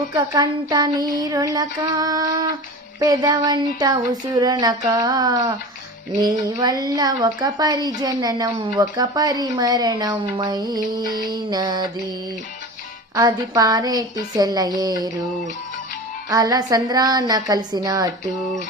ఒక కంట నీరులక పెదవంట ఉసురనక నీ వల్ల ఒక పరిజననం ఒక పరిమరణం అయినది. అది పారేటి సెలయేరు అలసంద్రాన కలిసినట్టు